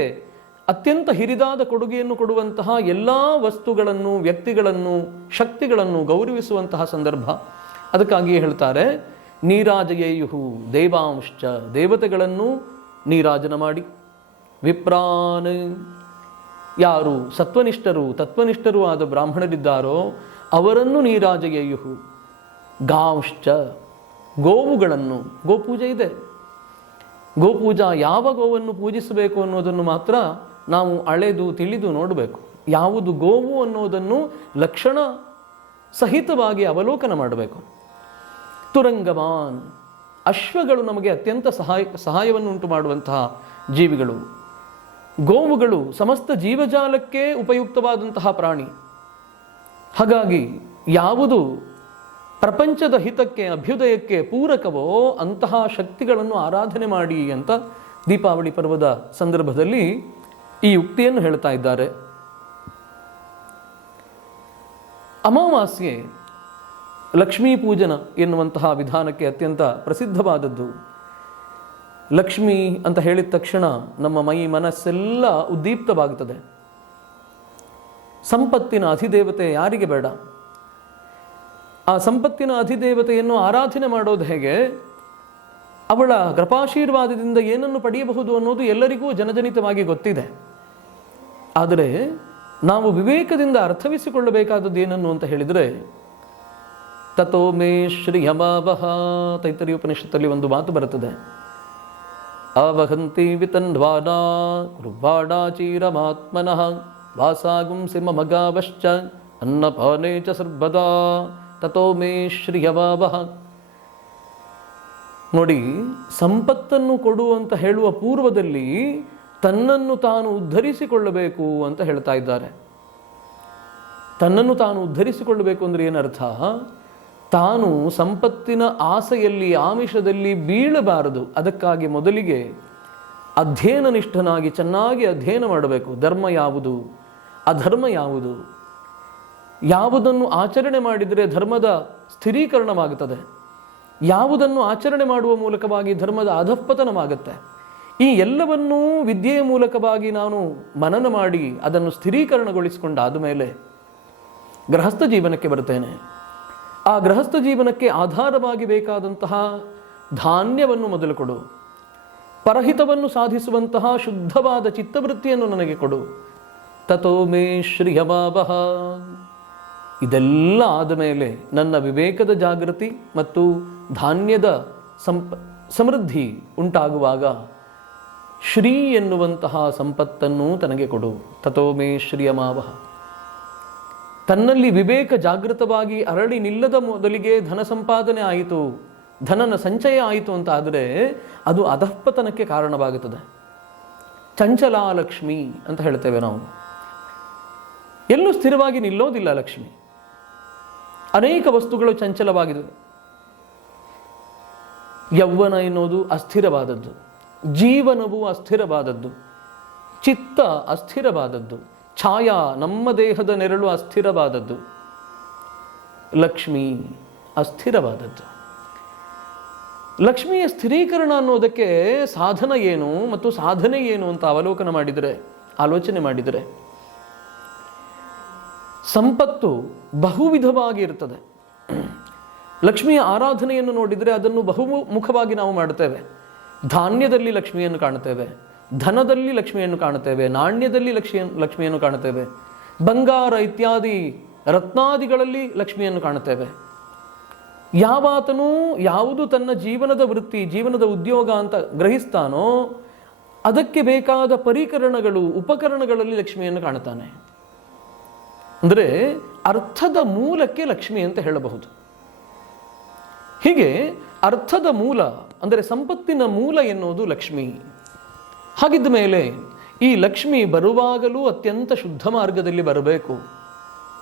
ಅತ್ಯಂತ ಹಿರಿದಾದ ಕೊಡುಗೆಯನ್ನು ಕೊಡುವಂತಹ ಎಲ್ಲ ವಸ್ತುಗಳನ್ನು, ವ್ಯಕ್ತಿಗಳನ್ನು, ಶಕ್ತಿಗಳನ್ನು ಗೌರವಿಸುವಂತಹ ಸಂದರ್ಭ. ಅದಕ್ಕಾಗಿಯೇ ಹೇಳ್ತಾರೆ, ನೀರಾಜಯೇಯುಹು ದೇವಾಂಶ್ಚ, ದೇವತೆಗಳನ್ನು ನೀರಾಜನ ಮಾಡಿ, ವಿಪ್ರಾನ್, ಯಾರು ಸತ್ವನಿಷ್ಠರು ತತ್ವನಿಷ್ಠರು ಆದ ಬ್ರಾಹ್ಮಣರಿದ್ದಾರೋ ಅವರನ್ನು ನೀರಾಜಯೇಯುಹು, ಗಾಂಶ್ಚ, ಗೋವುಗಳನ್ನು, ಗೋಪೂಜೆ ಇದೆ. ಗೋಪೂಜಾ ಯಾವ ಗೋವನ್ನು ಪೂಜಿಸಬೇಕು ಅನ್ನೋದನ್ನು ಮಾತ್ರ ನಾವು ಅಳೆದು ತಿಳಿದು ನೋಡಬೇಕು. ಯಾವುದು ಗೋವು ಅನ್ನೋದನ್ನು ಲಕ್ಷಣ ಸಹಿತವಾಗಿ ಅವಲೋಕನ ಮಾಡಬೇಕು. ತುರಂಗಮಾನ್, ಅಶ್ವಗಳು ನಮಗೆ ಅತ್ಯಂತ ಸಹಾಯವನ್ನು ಉಂಟು ಮಾಡುವಂತಹ ಜೀವಿಗಳು. ಗೋವುಗಳು ಸಮಸ್ತ ಜೀವಜಾಲಕ್ಕೆ ಉಪಯುಕ್ತವಾದಂತಹ ಪ್ರಾಣಿ. ಹಾಗಾಗಿ ಯಾವುದು ಪ್ರಪಂಚದ ಹಿತಕ್ಕೆ, ಅಭ್ಯುದಯಕ್ಕೆ ಪೂರಕವೋ ಅಂತಹ ಶಕ್ತಿಗಳನ್ನು ಆರಾಧನೆ ಮಾಡಿ ಅಂತ ದೀಪಾವಳಿ ಪರ್ವದ ಸಂದರ್ಭದಲ್ಲಿ ಈ ಯುಕ್ತಿಯನ್ನು ಹೇಳ್ತಾ ಇದ್ದಾರೆ. ಅಮಾವಾಸ್ಯೆ ಲಕ್ಷ್ಮೀ ಪೂಜನ ಎನ್ನುವಂತಹ ವಿಧಾನಕ್ಕೆ ಅತ್ಯಂತ ಪ್ರಸಿದ್ಧವಾದದ್ದು. ಲಕ್ಷ್ಮಿ ಅಂತ ಹೇಳಿದ ತಕ್ಷಣ ನಮ್ಮ ಮೈ ಮನಸ್ಸೆಲ್ಲ ಉದ್ದೀಪ್ತವಾಗುತ್ತದೆ. ಸಂಪತ್ತಿನ ಅಧಿದೇವತೆ ಯಾರಿಗೆ ಬೇಡ? ಆ ಸಂಪತ್ತಿನ ಅಧಿದೇವತೆಯನ್ನು ಆರಾಧನೆ ಮಾಡೋದು ಹೇಗೆ? ಅವಳ ಕೃಪಾಶೀರ್ವಾದದಿಂದ ಏನನ್ನು ಪಡೆಯಬಹುದು ಅನ್ನೋದು ಎಲ್ಲರಿಗೂ ಜನಜನಿತವಾಗಿ ಗೊತ್ತಿದೆ. ಆದರೆ ನಾವು ವಿವೇಕದಿಂದ ಅರ್ಥವಿಸಿಕೊಳ್ಳಬೇಕಾದದ್ದು ಏನನ್ನು ಅಂತ ಹೇಳಿದರೆ, ತಥೋ ಮೇ ಶ್ರಿಯಮಾವಹ, ತೈತರೀಯ ಉಪನಿಷತ್ತಲ್ಲಿ ಒಂದು ಮಾತು ಬರುತ್ತದೆ, ಆವಹಂತಿ ವಿತನ್ವಾನಾ ಕೃವಾಡಾಚೀರಮಾತ್ಮನಃ ವಾಸಾಗುಂ ಸಿಂಹಮಗಾವಶ್ಚ ಅನ್ನಪಾನೇ ಚ ಸರ್ವದಾ ತಥೋ ಮೇ ಶ್ರಿಯವಾವಹ. ನೋಡಿ, ಸಂಪತ್ತನ್ನು ಕೊಡು ಅಂತ ಹೇಳುವ ಪೂರ್ವದಲ್ಲಿ ತನ್ನನ್ನು ತಾನು ಉದ್ಧರಿಸಿಕೊಳ್ಳಬೇಕು ಅಂತ ಹೇಳ್ತಾ ಇದ್ದಾರೆ. ತನ್ನನ್ನು ತಾನು ಉದ್ಧರಿಸಿಕೊಳ್ಳಬೇಕು ಅಂದರೆ ಏನರ್ಥ? ತಾನು ಸಂಪತ್ತಿನ ಆಸೆಯಲ್ಲಿ, ಆಮಿಷದಲ್ಲಿ ಬೀಳಬಾರದು. ಅದಕ್ಕಾಗಿ ಮೊದಲಿಗೆ ಅಧ್ಯಯನನಿಷ್ಠನಾಗಿ ಚೆನ್ನಾಗಿ ಅಧ್ಯಯನ ಮಾಡಬೇಕು. ಧರ್ಮ ಯಾವುದು, ಅಧರ್ಮ ಯಾವುದು, ಯಾವುದನ್ನು ಆಚರಣೆ ಮಾಡಿದರೆ ಧರ್ಮದ ಸ್ಥಿರೀಕರಣವಾಗುತ್ತದೆ, ಯಾವುದನ್ನು ಆಚರಣೆ ಮಾಡುವ ಮೂಲಕವಾಗಿ ಧರ್ಮದ ಅಧಃಪತನವಾಗುತ್ತೆ. ಈ ಎಲ್ಲವನ್ನೂ ವಿದ್ಯೆಯ ಮೂಲಕವಾಗಿ ನಾನು ಮನನ ಮಾಡಿ ಅದನ್ನು ಸ್ಥಿರೀಕರಣಗೊಳಿಸಿಕೊಂಡಾದ ಮೇಲೆ ಗೃಹಸ್ಥ ಜೀವನಕ್ಕೆ ಬರ್ತೇನೆ. ಆ ಗೃಹಸ್ಥ ಜೀವನಕ್ಕೆ ಆಧಾರವಾಗಿ ಬೇಕಾದಂತಹ ಧಾನ್ಯವನ್ನು ಮೊದಲು ಕೊಡು, ಪರಹಿತವನ್ನು ಸಾಧಿಸುವಂತಹ ಶುದ್ಧವಾದ ಚಿತ್ತವೃತ್ತಿಯನ್ನು ನನಗೆ ಕೊಡು. ತಥೋ ಮೇ ಶ್ರಿಯವಾವಹ. ಇದೆಲ್ಲ ಆದ ಮೇಲೆ ನನ್ನ ವಿವೇಕದ ಜಾಗೃತಿ ಮತ್ತು ಧಾನ್ಯದ ಸಮೃದ್ಧಿ ಉಂಟಾಗುವಾಗ ಶ್ರೀ ಎನ್ನುವಂತಹ ಸಂಪತ್ತನ್ನು ತನಗೆ ಕೊಡು. ತಥೋ ಮೇ ಶ್ರಿಯಮಾವಹ. ತನ್ನಲ್ಲಿ ವಿವೇಕ ಜಾಗೃತವಾಗಿ ಅರಳಿ ನಿಲ್ಲದ ಮೊದಲಿಗೆ ಧನ ಸಂಪಾದನೆ ಆಯಿತು, ಧನನ ಸಂಚಯ ಆಯಿತು ಅಂತ ಆದರೆ ಅದು ಅಧಃಪತನಕ್ಕೆ ಕಾರಣವಾಗುತ್ತದೆ. ಚಂಚಲಾ ಲಕ್ಷ್ಮಿ ಅಂತ ಹೇಳ್ತೇವೆ ನಾವು. ಎಲ್ಲೂ ಸ್ಥಿರವಾಗಿ ನಿಲ್ಲೋದಿಲ್ಲ ಲಕ್ಷ್ಮಿ. ಅನೇಕ ವಸ್ತುಗಳು ಚಂಚಲವಾಗಿದೆ. ಯೌವನ ಎನ್ನುವುದು ಅಸ್ಥಿರವಾದದ್ದು, ಜೀವನವು ಅಸ್ಥಿರವಾದದ್ದು, ಚಿತ್ತ ಅಸ್ಥಿರವಾದದ್ದು, ಛಾಯಾ ನಮ್ಮ ದೇಹದ ನೆರಳು ಲಕ್ಷ್ಮಿಯ ಸ್ಥಿರೀಕರಣ ಅನ್ನೋದಕ್ಕೆ ಸಾಧನ ಏನು ಮತ್ತು ಸಾಧನೆ ಏನು ಅಂತ ಆಲೋಚನೆ ಮಾಡಿದರೆ ಸಂಪತ್ತು ಬಹುವಿಧವಾಗಿ ಇರ್ತದೆ. ಲಕ್ಷ್ಮಿಯ ಆರಾಧನೆಯನ್ನು ನೋಡಿದರೆ ಅದನ್ನು ಬಹುಮುಖವಾಗಿ ನಾವು ಮಾಡುತ್ತೇವೆ. ಧಾನ್ಯದಲ್ಲಿ ಲಕ್ಷ್ಮಿಯನ್ನು ಕಾಣುತ್ತೇವೆ, ಧನದಲ್ಲಿ ಲಕ್ಷ್ಮಿಯನ್ನು ಕಾಣುತ್ತೇವೆ, ನಾಣ್ಯದಲ್ಲಿ ಲಕ್ಷ್ಮಿಯನ್ನು ಕಾಣುತ್ತೇವೆ, ಬಂಗಾರ ಇತ್ಯಾದಿ ರತ್ನಾದಿಗಳಲ್ಲಿ ಲಕ್ಷ್ಮಿಯನ್ನು ಕಾಣುತ್ತೇವೆ. ಯಾವಾತನೂ ಯಾವುದು ತನ್ನ ಜೀವನದ ವೃತ್ತಿ, ಜೀವನದ ಉದ್ಯೋಗ ಅಂತ ಗ್ರಹಿಸ್ತಾನೋ ಅದಕ್ಕೆ ಬೇಕಾದ ಪರಿಕರಣಗಳು, ಉಪಕರಣಗಳಲ್ಲಿ ಲಕ್ಷ್ಮಿಯನ್ನು ಕಾಣುತ್ತಾನೆ. ಅಂದರೆ ಅರ್ಥದ ಮೂಲಕ್ಕೆ ಲಕ್ಷ್ಮಿ ಅಂತ ಹೇಳಬಹುದು. ಹೀಗೆ ಅರ್ಥದ ಮೂಲ ಅಂದರೆ ಸಂಪತ್ತಿನ ಮೂಲ ಎನ್ನುವುದು ಲಕ್ಷ್ಮಿ. ಹಾಗಿದ್ದ ಮೇಲೆ ಈ ಲಕ್ಷ್ಮಿ ಬರುವಾಗಲೂ ಅತ್ಯಂತ ಶುದ್ಧ ಮಾರ್ಗದಲ್ಲಿ ಬರಬೇಕು,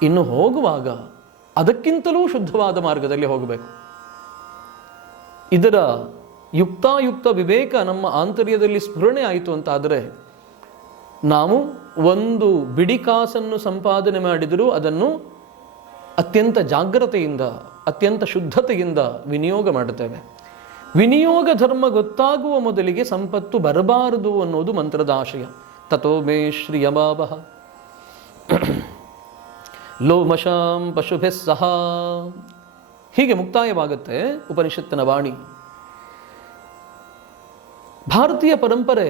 ಇನ್ನು ಹೋಗುವಾಗ ಅದಕ್ಕಿಂತಲೂ ಶುದ್ಧವಾದ ಮಾರ್ಗದಲ್ಲಿ ಹೋಗಬೇಕು. ಇದರ ಯುಕ್ತಾಯುಕ್ತ ವಿವೇಕ ನಮ್ಮ ಆಂತರ್ಯದಲ್ಲಿ ಸ್ಫುರಣೆ ಆಯಿತು ಅಂತಾದರೆ ನಾವು ಒಂದು ಬಿಡಿಕಾಸನ್ನು ಸಂಪಾದನೆ ಮಾಡಿದರೂ ಅದನ್ನು ಅತ್ಯಂತ ಜಾಗ್ರತೆಯಿಂದ, ಅತ್ಯಂತ ಶುದ್ಧತೆಯಿಂದ ವಿನಿಯೋಗ ಮಾಡುತ್ತೇವೆ. ವಿನಿಯೋಗ ಧರ್ಮ ಗೊತ್ತಾಗುವ ಮೊದಲಿಗೆ ಸಂಪತ್ತು ಬರಬಾರದು ಅನ್ನೋದು ಮಂತ್ರದ ಆಶಯ. ತಥೋ ಮೇ ಶ್ರಿಯಮಾವಹ ಲೋಮಶಾಂ ಪಶುಭಿಃ ಸಹ. ಹೀಗೆ ಮುಕ್ತಾಯವಾಗುತ್ತೆ ಉಪನಿಷತ್ತಿನ ವಾಣಿ. ಭಾರತೀಯ ಪರಂಪರೆ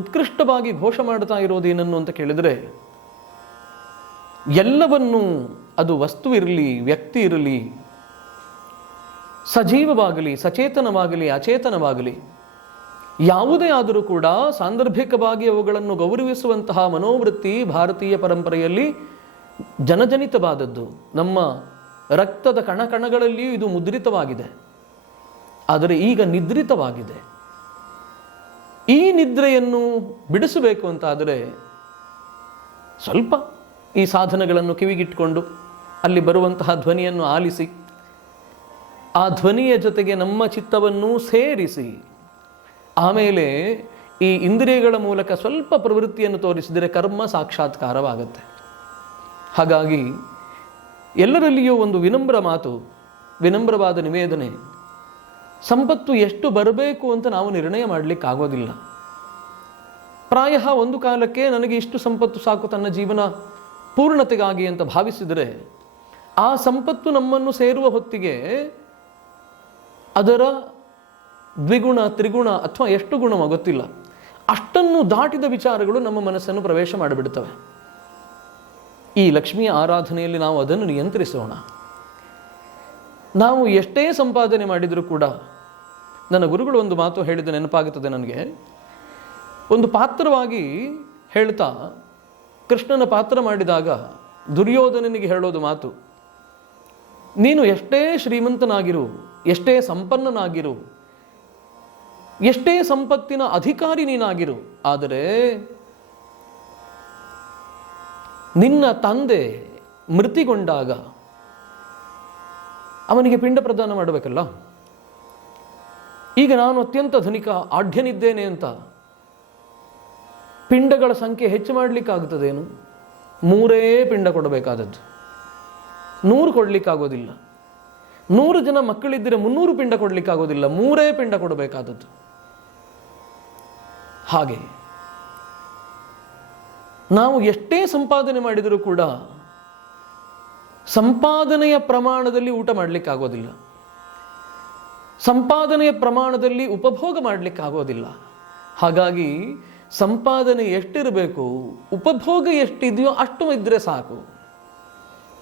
ಉತ್ಕೃಷ್ಟವಾಗಿ ಘೋಷ ಮಾಡ್ತಾ ಇರೋದೇನನ್ನು ಅಂತ ಕೇಳಿದರೆ, ಎಲ್ಲವನ್ನೂ ಅದು ವಸ್ತು ಇರಲಿ, ವ್ಯಕ್ತಿ ಇರಲಿ, ಸಜೀವವಾಗಲಿ, ಸಚೇತನವಾಗಲಿ, ಅಚೇತನವಾಗಲಿ, ಯಾವುದೇ ಆದರೂ ಕೂಡ ಸಾಂದರ್ಭಿಕವಾಗಿ ಅವುಗಳನ್ನು ಗೌರವಿಸುವಂತಹ ಮನೋವೃತ್ತಿ ಭಾರತೀಯ ಪರಂಪರೆಯಲ್ಲಿ ಜನಜನಿತವಾದದ್ದು. ನಮ್ಮ ರಕ್ತದ ಕಣಕಣಗಳಲ್ಲಿಯೂ ಇದು ಮುದ್ರಿತವಾಗಿದೆ. ಆದರೆ ಈಗ ನಿದ್ರಿತವಾಗಿದೆ. ಈ ನಿದ್ರೆಯನ್ನು ಬಿಡಿಸಬೇಕು ಅಂತಾದರೆ ಸ್ವಲ್ಪ ಈ ಸಾಧನಗಳನ್ನು ಕಿವಿಗಿಟ್ಕೊಂಡು ಅಲ್ಲಿ ಬರುವಂತಹ ಧ್ವನಿಯನ್ನು ಆಲಿಸಿ, ಆ ಧ್ವನಿಯ ಜೊತೆಗೆ ನಮ್ಮ ಚಿತ್ತವನ್ನು ಸೇರಿಸಿ, ಆಮೇಲೆ ಈ ಇಂದ್ರಿಯಗಳ ಮೂಲಕ ಸ್ವಲ್ಪ ಪ್ರವೃತ್ತಿಯನ್ನು ತೋರಿಸಿದರೆ ಕರ್ಮ ಸಾಕ್ಷಾತ್ಕಾರವಾಗುತ್ತೆ. ಹಾಗಾಗಿ ಎಲ್ಲರಲ್ಲಿಯೂ ಒಂದು ವಿನಮ್ರ ಮಾತು, ವಿನಮ್ರವಾದ ನಿವೇದನೆ. ಸಂಪತ್ತು ಎಷ್ಟು ಬರಬೇಕು ಅಂತ ನಾವು ನಿರ್ಣಯ ಮಾಡಲಿಕ್ಕಾಗೋದಿಲ್ಲ. ಪ್ರಾಯ ಒಂದು ಕಾಲಕ್ಕೆ ನನಗೆ ಇಷ್ಟು ಸಂಪತ್ತು ಸಾಕು ತನ್ನ ಜೀವನ ಪೂರ್ಣತೆಗಾಗಿ ಅಂತ ಭಾವಿಸಿದರೆ ಆ ಸಂಪತ್ತು ನಮ್ಮನ್ನು ಸೇರುವ ಹೊತ್ತಿಗೆ ಅದರ ದ್ವಿಗುಣ, ತ್ರಿಗುಣ ಅಥವಾ ಎಷ್ಟು ಗುಣವೋ ಗೊತ್ತಿಲ್ಲ, ಅಷ್ಟನ್ನು ದಾಟಿದ ವಿಚಾರಗಳು ನಮ್ಮ ಮನಸ್ಸನ್ನು ಪ್ರವೇಶ ಮಾಡಿಬಿಡ್ತವೆ. ಈ ಲಕ್ಷ್ಮಿಯ ಆರಾಧನೆಯಲ್ಲಿ ನಾವು ಅದನ್ನು ನಿಯಂತ್ರಿಸೋಣ. ನಾವು ಎಷ್ಟೇ ಸಂಪಾದನೆ ಮಾಡಿದರೂ ಕೂಡ, ನನ್ನ ಗುರುಗಳು ಒಂದು ಮಾತು ಹೇಳಿದ ನೆನಪಾಗುತ್ತದೆ ನನಗೆ. ಒಂದು ಪಾತ್ರವಾಗಿ ಹೇಳ್ತಾ ಕೃಷ್ಣನ ಪಾತ್ರ ಮಾಡಿದಾಗ ದುರ್ಯೋಧನನಿಗೆ ಹೇಳೋದು ಮಾತು, ನೀನು ಎಷ್ಟೇ ಶ್ರೀಮಂತನಾಗಿರು, ಎಷ್ಟೇ ಸಂಪನ್ನನಾಗಿರು, ಎಷ್ಟೇ ಸಂಪತ್ತಿನ ಅಧಿಕಾರಿ ನೀನಾಗಿರು, ಆದರೆ ನಿನ್ನ ತಂದೆ ಮೃತಿಗೊಂಡಾಗ ಅವನಿಗೆ ಪಿಂಡ ಪ್ರದಾನ ಮಾಡಬೇಕಲ್ಲ. ಈಗ ನಾನು ಅತ್ಯಂತ ಧನಿಕ, ಆಢ್ಯನಿದ್ದೇನೆ ಅಂತ ಪಿಂಡಗಳ ಸಂಖ್ಯೆ ಹೆಚ್ಚು ಮಾಡಲಿಕ್ಕಾಗುತ್ತದೇನು? 3 ಪಿಂಡ ಕೊಡಬೇಕಾದದ್ದು, 100 ಕೊಡಲಿಕ್ಕಾಗೋದಿಲ್ಲ. 100 ಜನ ಮಕ್ಕಳಿದ್ದರೆ 300 ಪಿಂಡ ಕೊಡಲಿಕ್ಕಾಗೋದಿಲ್ಲ, 3 ಪಿಂಡ ಕೊಡಬೇಕಾದದ್ದು. ಹಾಗೆ ನಾವು ಎಷ್ಟೇ ಸಂಪಾದನೆ ಮಾಡಿದರೂ ಕೂಡ ಸಂಪಾದನೆಯ ಪ್ರಮಾಣದಲ್ಲಿ ಊಟ ಮಾಡಲಿಕ್ಕಾಗೋದಿಲ್ಲ, ಸಂಪಾದನೆಯ ಪ್ರಮಾಣದಲ್ಲಿ ಉಪಭೋಗ ಮಾಡಲಿಕ್ಕಾಗೋದಿಲ್ಲ. ಹಾಗಾಗಿ ಸಂಪಾದನೆ ಎಷ್ಟಿರಬೇಕು, ಉಪಭೋಗ ಎಷ್ಟಿದೆಯೋ ಅಷ್ಟು ಇದ್ದರೆ ಸಾಕು.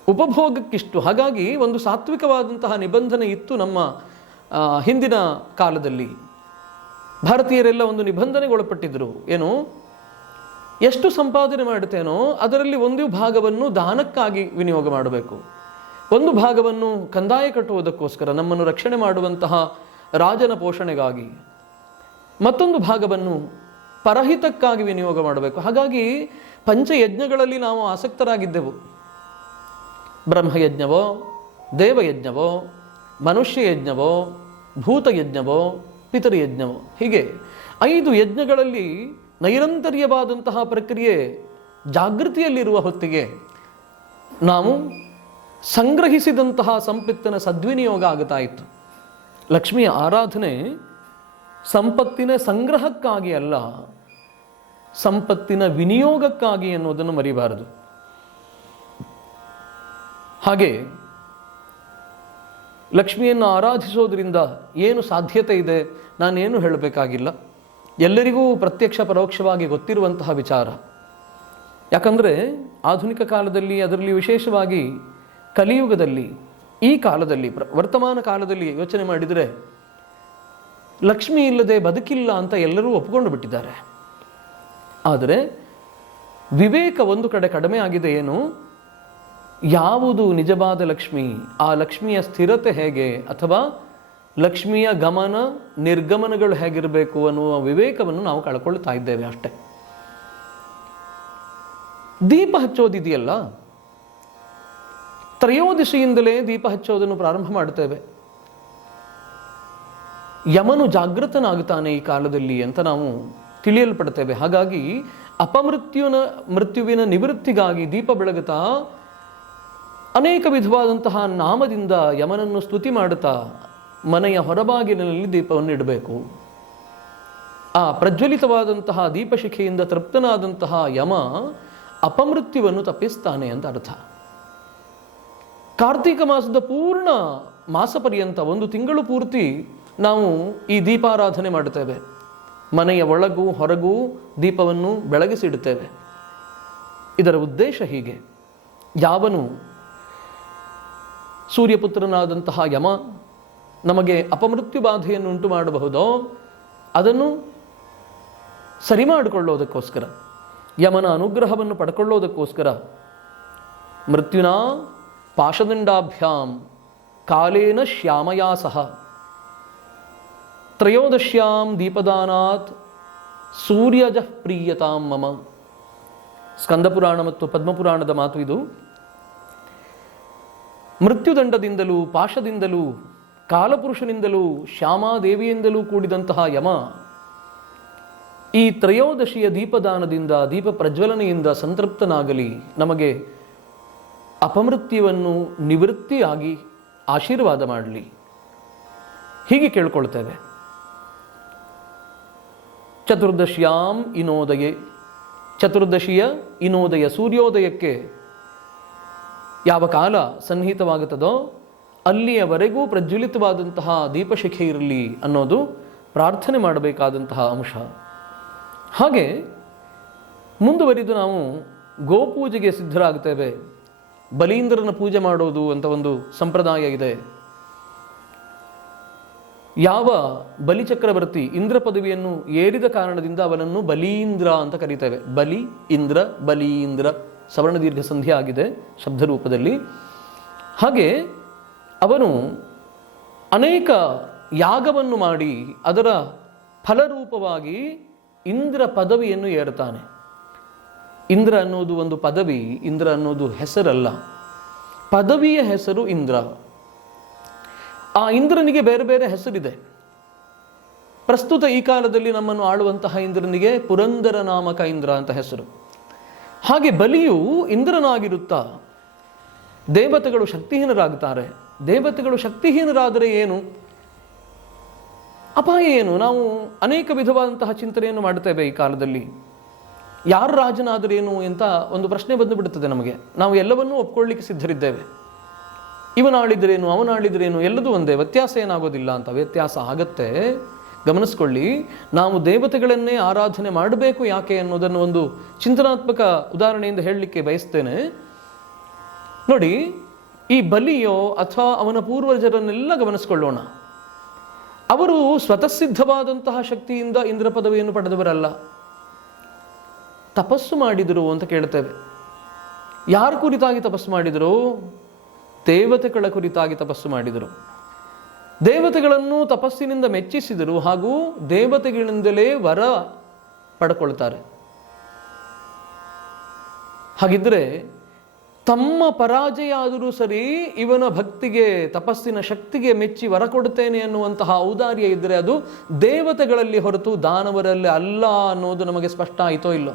ಉಪಭೋಗಕ್ಕಿಷ್ಟು. ಹಾಗಾಗಿ ಒಂದು ಸಾತ್ವಿಕವಾದಂತಹ ನಿಬಂಧನೆ ಇತ್ತು ನಮ್ಮ ಹಿಂದಿನ ಕಾಲದಲ್ಲಿ. ಭಾರತೀಯರೆಲ್ಲ ಒಂದು ನಿಬಂಧನೆಗೆ ಒಳಪಟ್ಟಿದ್ದರು. ಏನು? ಎಷ್ಟು ಸಂಪಾದನೆ ಮಾಡುತ್ತೇನೋ ಅದರಲ್ಲಿ ಒಂದು ಭಾಗವನ್ನು ದಾನಕ್ಕಾಗಿ ವಿನಿಯೋಗ ಮಾಡಬೇಕು, ಒಂದು ಭಾಗವನ್ನು ಕಂದಾಯ ಕಟ್ಟುವುದಕ್ಕೋಸ್ಕರ, ನಮ್ಮನ್ನು ರಕ್ಷಣೆ ಮಾಡುವಂತಹ ರಾಜನ ಪೋಷಣೆಗಾಗಿ, ಮತ್ತೊಂದು ಭಾಗವನ್ನು ಪರಹಿತಕ್ಕಾಗಿ ವಿನಿಯೋಗ ಮಾಡಬೇಕು. ಹಾಗಾಗಿ ಪಂಚಯಜ್ಞಗಳಲ್ಲಿ ನಾವು ಆಸಕ್ತರಾಗಿದ್ದೆವು. ಬ್ರಹ್ಮಯಜ್ಞವೋ, ದೇವಯಜ್ಞವೋ, ಮನುಷ್ಯಯಜ್ಞವೋ, ಭೂತಯಜ್ಞವೋ, ಪಿತೃಯಜ್ಞವೋ, ಹೀಗೆ 5 ಯಜ್ಞಗಳಲ್ಲಿ ನೈರಂತರ್ಯವಾದಂತಹ ಪ್ರಕ್ರಿಯೆ ಜಾಗೃತಿಯಲ್ಲಿರುವ ಹೊತ್ತಿಗೆ ನಾವು ಸಂಗ್ರಹಿಸಿದಂತಹ ಸಂಪತ್ತಿನ ಸದ್ವಿನಿಯೋಗ ಆಗುತ್ತಾ ಇತ್ತು. ಲಕ್ಷ್ಮಿಯ ಆರಾಧನೆ ಸಂಪತ್ತಿನ ಸಂಗ್ರಹಕ್ಕಾಗಿ ಅಲ್ಲ, ಸಂಪತ್ತಿನ ವಿನಿಯೋಗಕ್ಕಾಗಿ ಅನ್ನೋದನ್ನು ಮರಿಬಾರದು. ಹಾಗೆ ಲಕ್ಷ್ಮಿಯನ್ನು ಆರಾಧಿಸೋದ್ರಿಂದ ಏನು ಸಾಧ್ಯತೆ ಇದೆ, ನಾನೇನು ಹೇಳಬೇಕಾಗಿಲ್ಲ, ಎಲ್ಲರಿಗೂ ಪ್ರತ್ಯಕ್ಷ ಪರೋಕ್ಷವಾಗಿ ಗೊತ್ತಿರುವಂತಹ ವಿಚಾರ. ಯಾಕಂದರೆ ಆಧುನಿಕ ಕಾಲದಲ್ಲಿ, ಅದರಲ್ಲಿ ವಿಶೇಷವಾಗಿ ಕಲಿಯುಗದಲ್ಲಿ, ಈ ಕಾಲದಲ್ಲಿ, ವರ್ತಮಾನ ಕಾಲದಲ್ಲಿ ಯೋಚನೆ ಮಾಡಿದರೆ ಲಕ್ಷ್ಮಿ ಇಲ್ಲದೆ ಬದುಕಿಲ್ಲ ಅಂತ ಎಲ್ಲರೂ ಒಪ್ಪಿಕೊಂಡು ಬಿಟ್ಟಿದ್ದಾರೆ. ಆದರೆ ವಿವೇಕ ಒಂದು ಕಡೆ ಕಡಿಮೆ ಆಗಿದೆ. ಏನು, ಯಾವುದು ನಿಜವಾದ ಲಕ್ಷ್ಮಿ, ಆ ಲಕ್ಷ್ಮಿಯ ಸ್ಥಿರತೆ ಹೇಗೆ, ಅಥವಾ ಲಕ್ಷ್ಮಿಯ ಗಮನ ನಿರ್ಗಮನಗಳು ಹೇಗಿರಬೇಕು ಅನ್ನುವ ವಿವೇಕವನ್ನು ನಾವು ಕಳ್ಕೊಳ್ತಾ ಇದ್ದೇವೆ ಅಷ್ಟೇ. ದೀಪ ಹಚ್ಚೋದಿದೆಯಲ್ಲ, ತ್ರಯೋದಶಿಯಿಂದಲೇ ದೀಪ ಹಚ್ಚೋದನ್ನು ಪ್ರಾರಂಭ ಮಾಡ್ತೇವೆ. ಯಮನು ಜಾಗೃತನಾಗುತ್ತಾನೆ ಈ ಕಾಲದಲ್ಲಿ ಅಂತ ನಾವು ತಿಳಿಯಲ್ಪಡ್ತೇವೆ. ಹಾಗಾಗಿ ಮೃತ್ಯುವಿನ ನಿವೃತ್ತಿಗಾಗಿ ದೀಪ ಬೆಳಗುತ್ತಾ ಅನೇಕ ವಿಧವಾದಂತಹ ನಾಮದಿಂದ ಯಮನನ್ನು ಸ್ತುತಿ ಮಾಡುತ್ತಾ ಮನೆಯ ಹೊರಬಾಗಿಲಿನಲ್ಲಿ ದೀಪವನ್ನು ಇಡಬೇಕು. ಆ ಪ್ರಜ್ವಲಿತವಾದಂತಹ ದೀಪಶಿಖೆಯಿಂದ ತೃಪ್ತನಾದಂತಹ ಯಮ ಅಪಮೃತ್ಯುವನ್ನು ತಪ್ಪಿಸ್ತಾನೆ ಅಂತ ಅರ್ಥ. ಕಾರ್ತೀಕ ಮಾಸದ ಪೂರ್ಣ ಮಾಸ ಪರ್ಯಂತ, ಒಂದು ತಿಂಗಳು ಪೂರ್ತಿ ನಾವು ಈ ದೀಪಾರಾಧನೆ ಮಾಡುತ್ತೇವೆ. ಮನೆಯ ಒಳಗೂ ಹೊರಗೂ ದೀಪವನ್ನು ಬೆಳಗಿಸಿಡುತ್ತೇವೆ. ಇದರ ಉದ್ದೇಶ ಹೀಗೆ, ಯಾವನು ಸೂರ್ಯಪುತ್ರನಾದಂತಹ ಯಮ ನಮಗೆ ಅಪಮೃತ್ಯು ಬಾಧೆಯನ್ನು ಉಂಟು ಮಾಡಬಹುದೋ ಅದನ್ನು ಸರಿ ಮಾಡಿಕೊಳ್ಳೋದಕ್ಕೋಸ್ಕರ, ಯಮನ ಅನುಗ್ರಹವನ್ನು ಪಡ್ಕೊಳ್ಳೋದಕ್ಕೋಸ್ಕರ ಮೃತ್ಯುನ ಪಾಶದಂಡಾಭ್ಯಾಂ ಕಾಲೇನ ಶ್ಯಾಮಯಾ ಸಹ ತ್ರಯೋದಶ್ಯಾಂ ದೀಪದಾನಾತ್ ಸೂರ್ಯಜ ಪ್ರೀಯತಾಂ ಮಮ. ಸ್ಕಂದಪುರಾಣ ಮತ್ತು ಪದ್ಮಪುರಾಣದ ಮಾತು ಇದು. ಮೃತ್ಯುದಂಡದಿಂದಲೂ ಪಾಶದಿಂದಲೂ ಕಾಲಪುರುಷನಿಂದಲೂ ಶ್ಯಾಮಾದೇವಿಯಿಂದಲೂ ಕೂಡಿದಂತಹ ಯಮ ಈ ತ್ರಯೋದಶಿಯ ದೀಪದಾನದಿಂದ, ದೀಪ ಪ್ರಜ್ವಲನೆಯಿಂದ ಸಂತೃಪ್ತನಾಗಲಿ, ನಮಗೆ ಅಪಮೃತ್ಯುವನ್ನು ನಿವೃತ್ತಿಯಾಗಿ ಆಶೀರ್ವಾದ ಮಾಡಲಿ, ಹೀಗೆ ಕೇಳ್ಕೊಳ್ತೇವೆ. ಚತುರ್ದಶ್ಯಾಂ ಇನೋದಯೇ, ಚತುರ್ದಶಿಯ ಇನೋದಯ, ಸೂರ್ಯೋದಯಕ್ಕೆ ಯಾವ ಕಾಲ ಸನ್ನಿಹಿತವಾಗುತ್ತದೋ ಅಲ್ಲಿಯವರೆಗೂ ಪ್ರಜ್ವಲಿತವಾದಂತಹ ದೀಪಶಿಖೆ ಇರಲಿ ಅನ್ನೋದು ಪ್ರಾರ್ಥನೆ ಮಾಡಬೇಕಾದಂತಹ ಅಂಶ. ಹಾಗೆ ಮುಂದುವರಿದು ನಾವು ಗೋಪೂಜೆಗೆ ಸಿದ್ಧರಾಗ್ತೇವೆ. ಬಲೀಂದ್ರನ ಪೂಜೆ ಮಾಡೋದು ಅಂತ ಒಂದು ಸಂಪ್ರದಾಯ ಇದೆ. ಯಾವ ಬಲಿಚಕ್ರವರ್ತಿ ಇಂದ್ರ ಪದವಿಯನ್ನು ಏರಿದ ಕಾರಣದಿಂದ ಅವನನ್ನು ಬಲೀಂದ್ರ ಅಂತ ಕರೀತೇವೆ. ಬಲಿ ಇಂದ್ರ, ಬಲೀಂದ್ರ ಸವರ್ಣ ದೀರ್ಘ ಸಂಧಿ ಆಗಿದೆ ಶಬ್ದರೂಪದಲ್ಲಿ. ಹಾಗೆ ಅವನು ಅನೇಕ ಯಾಗವನ್ನು ಮಾಡಿ ಅದರ ಫಲರೂಪವಾಗಿ ಇಂದ್ರ ಪದವಿಯನ್ನು ಏರುತ್ತಾನೆ. ಇಂದ್ರ ಅನ್ನೋದು ಒಂದು ಪದವಿ, ಇಂದ್ರ ಅನ್ನೋದು ಹೆಸರಲ್ಲ, ಪದವಿಯ ಹೆಸರು ಇಂದ್ರ. ಆ ಇಂದ್ರನಿಗೆ ಬೇರೆ ಬೇರೆ ಹೆಸರಿದೆ. ಪ್ರಸ್ತುತ ಈ ಕಾಲದಲ್ಲಿ ನಮ್ಮನ್ನು ಆಳುವಂತಹ ಇಂದ್ರನಿಗೆ ಪುರಂದರ ನಾಮಕ ಇಂದ್ರ ಅಂತ ಹೆಸರು. ಹಾಗೆ ಬಲಿಯು ಇಂದ್ರನಾಗಿರುತ್ತಾ ದೇವತೆಗಳು ಶಕ್ತಿಹೀನರಾಗುತ್ತಾರೆ. ದೇವತೆಗಳು ಶಕ್ತಿಹೀನರಾದರೆ ಏನು ಅಪಾಯ ಏನು? ನಾವು ಅನೇಕ ವಿಧವಾದಂತಹ ಚಿಂತನೆಯನ್ನು ಮಾಡುತ್ತೇವೆ ಈ ಕಾಲದಲ್ಲಿ. ಯಾರು ರಾಜನಾದರೇನು ಅಂತ ಒಂದು ಪ್ರಶ್ನೆ ಬಂದು ಬಿಡುತ್ತದೆ ನಮಗೆ. ನಾವು ಎಲ್ಲವನ್ನೂ ಒಪ್ಕೊಳ್ಳಿಕ್ಕೆ ಸಿದ್ಧರಿದ್ದೇವೆ. ಇವನಾಳಿದ್ರೇನು, ಅವನಾಳಿದ್ರೇನು, ಎಲ್ಲದೂ ಒಂದೇ, ವ್ಯತ್ಯಾಸ ಏನಾಗೋದಿಲ್ಲ ಅಂತ. ವ್ಯತ್ಯಾಸ ಆಗತ್ತೆ. ಗಮನಿಸ್ಕೊಳ್ಳಿ, ನಾವು ದೇವತೆಗಳನ್ನೇ ಆರಾಧನೆ ಮಾಡಬೇಕು ಯಾಕೆ ಅನ್ನೋದನ್ನು ಒಂದು ಚಿಂತನಾತ್ಮಕ ಉದಾಹರಣೆಯಿಂದ ಹೇಳಲಿಕ್ಕೆ ಬಯಸ್ತೇನೆ. ನೋಡಿ, ಈ ಬಲಿಯೋ ಅಥವಾ ಅವನ ಪೂರ್ವಜರನ್ನೆಲ್ಲ ಗಮನಿಸ್ಕೊಳ್ಳೋಣ. ಅವರು ಸ್ವತಃಸಿದ್ಧವಾದಂತಹ ಶಕ್ತಿಯಿಂದ ಇಂದ್ರ ಪದವಿಯನ್ನು ಪಡೆದವರಲ್ಲ, ತಪಸ್ಸು ಮಾಡಿದರು ಅಂತ ಕೇಳ್ತೇವೆ. ಯಾರ ಕುರಿತಾಗಿ ತಪಸ್ಸು ಮಾಡಿದರು? ದೇವತೆಗಳ ಕುರಿತಾಗಿ ತಪಸ್ಸು ಮಾಡಿದರು. ದೇವತೆಗಳನ್ನು ತಪಸ್ಸಿನಿಂದ ಮೆಚ್ಚಿಸಿದರು, ಹಾಗೂ ದೇವತೆಗಳಿಂದಲೇ ವರ ಪಡ್ಕೊಳ್ತಾರೆ. ಹಾಗಿದ್ರೆ ತಮ್ಮ ಪರಾಜಯ ಆದರೂ ಸರಿ, ಇವನ ಭಕ್ತಿಗೆ, ತಪಸ್ಸಿನ ಶಕ್ತಿಗೆ ಮೆಚ್ಚಿ ವರ ಕೊಡುತ್ತೇನೆ ಅನ್ನುವಂತಹ ಔದಾರ್ಯ ಇದ್ದರೆ ಅದು ದೇವತೆಗಳಲ್ಲಿ ಹೊರತು ದಾನವರಲ್ಲಿ ಅಲ್ಲ ಅನ್ನೋದು ನಮಗೆ ಸ್ಪಷ್ಟ ಆಯಿತೋ ಇಲ್ಲೋ?